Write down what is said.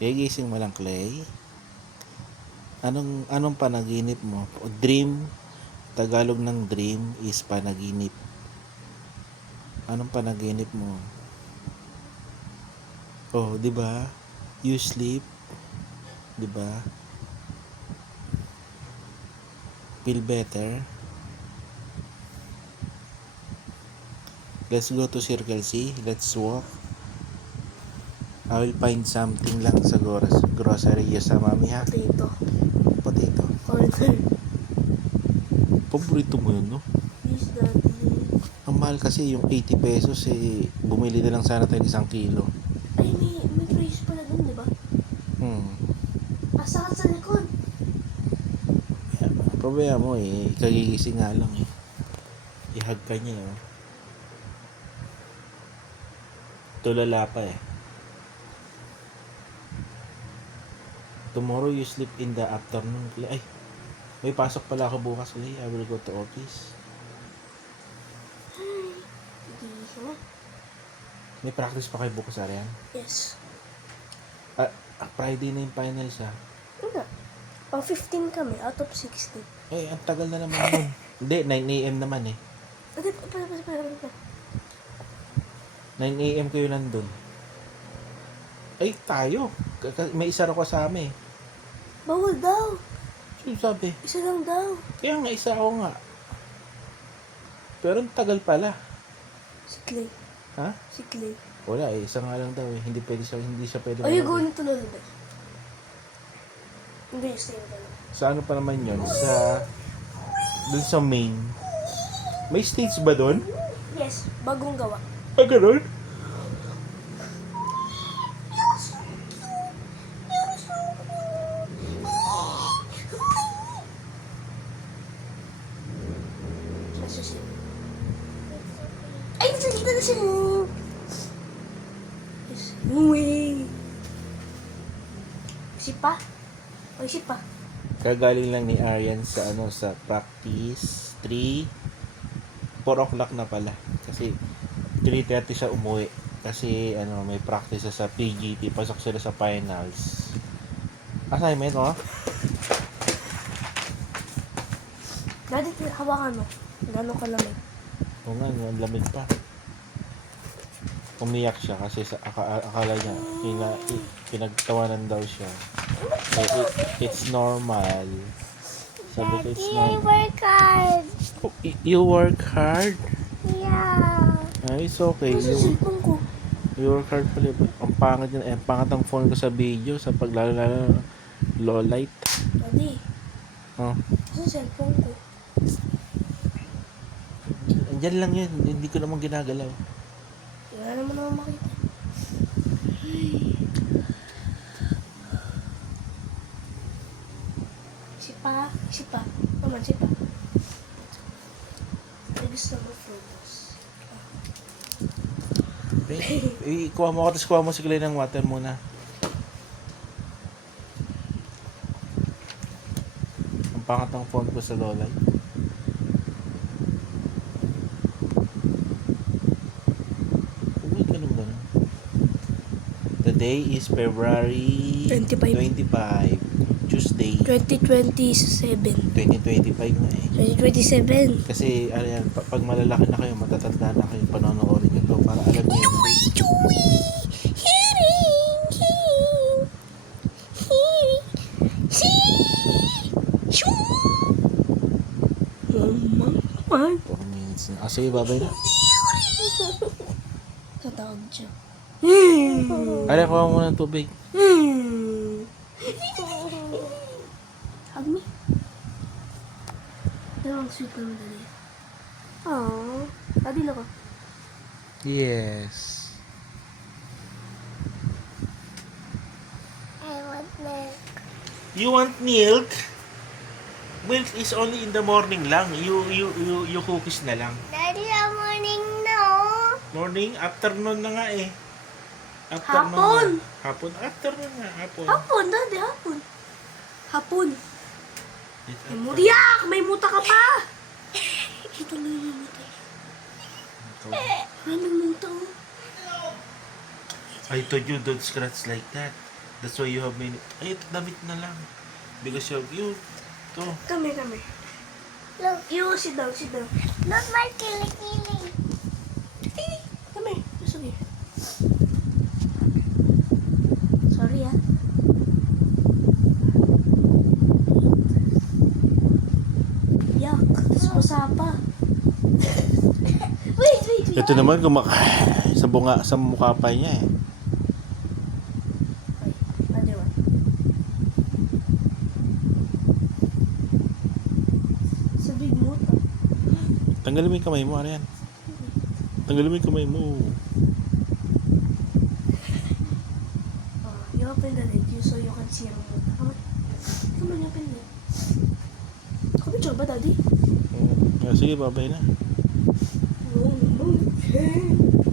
Gigising mo lang, Clay. Anong panaginip mo? O dream, Tagalog ng dream is panaginip. Anong panaginip mo? Oh, 'di ba? You sleep, 'di ba? Feel better. Let's go to Circle C. Let's walk. I will find something lang sa grocery sa mami ha. Potato. Order. Paborito mo yun, no? Yes, Daddy. Ang mahal kasi yung 80 pesos bumili na lang sana tayo 1 kilo. Ay, may price pala dun, di ba? Asa ka sa likod. Problema mo kagigising nga lang ihag ka niya tulala pa Tomorrow you sleep in the afternoon. Ay, may pasok pala ako bukas. I will go to office. Gising mo? May practice pa kayo bukas, Arian? Yes. Friday na yung finals Hindi. Pang 15 kami, out of 16. Ang tagal na naman yun. Hindi, 9 a.m. naman Ate, 9 a.m. kayo nandun. Ay, tayo. May isa raw kasama Bawal daw. Sino sabi? Isa lang daw. Kaya nga, isa ako nga. Pero ang tagal pala. Si Clay. Ha? Si Clay. Wala isa nga lang daw Hindi siya pwede. Are you going to Lolobes? Hindi, stay with them. Sa ano pa naman yun? Dun sa main. May stage ba dun? Yes, bagong gawa. Ganun? Ay, nagsalita na siya. Uy. Sipa? Oy, sipa. Kagaling lang ni Arian sa practice 4 o'clock na pala kasi 3:30 siya umuwi kasi may practice sa PGT, pasok sila sa finals. Assignment Daddy, hawakan mo. Gano'n ka lamig. Oo nga, ang lamig pa. Umiyak siya kasi akala niya pinagtawanan daw siya. It's normal. Sabi ko, it's I normal. work hard. Oh, you work hard? Yeah. It's okay. Nasa cellphone ko. You work hard pala. Ang pangit yun. Ang pangat ang phone ko sa video. Sa paglalo low light. Daddy, Oh. nasa cellphone ko. Andyan lang yun. Hindi ko naman ginagalaw. Wala naman naman makita. Sipa. Naman, sipa. Ay, gusto mo photos. Kuha mo ako, tapos kuha mo si Clay ng water muna. Ang pangat ng phone ko sa low light. Today is February 25. Tuesday. 2027. 2025 na 2027. Kasi pag malalaki na kayo, matatanda na kayo, panonoorin nyo to para alam nyo yung Mama. 4 minutes na. Sige, babay na. Tatawag siya. Kuha mo ng tubig. Hug me. Dalawang sweet naman dali. Aww. Daddy lang ako. Yes. I want milk. You want milk? Milk is only in the morning lang. You cookies na lang. Daddy, I'm morning no. Morning, afternoon na nga Hapon. Hapon, afternoon nga, hapon. Hapon, Daddy, hapon. Hapon. It's Ay, Muriak! May muta ka pa! Ito na yung muta. Maraming muta, oh. I told you don't scratch like that. That's why you have many... Ay, damit na lang. Because you have... You... To. Come here, come here. Look. You sit down, sit down. Look, my kilikili. Come here. Listen here. Sorry, ah. Yak. Tapos masapa. Wait, wait, wait. Ito naman, sa bunga, sa mukha pa niya eh. Other one. Sa big mo to. Tanggalin mo yung kamay mo, Arian. Tanggalin mo yung kamay mo. Oh, you open the lid so you can see your motor. Come on, open it. Ako ba, Daddy? Sige, babay na. No, no.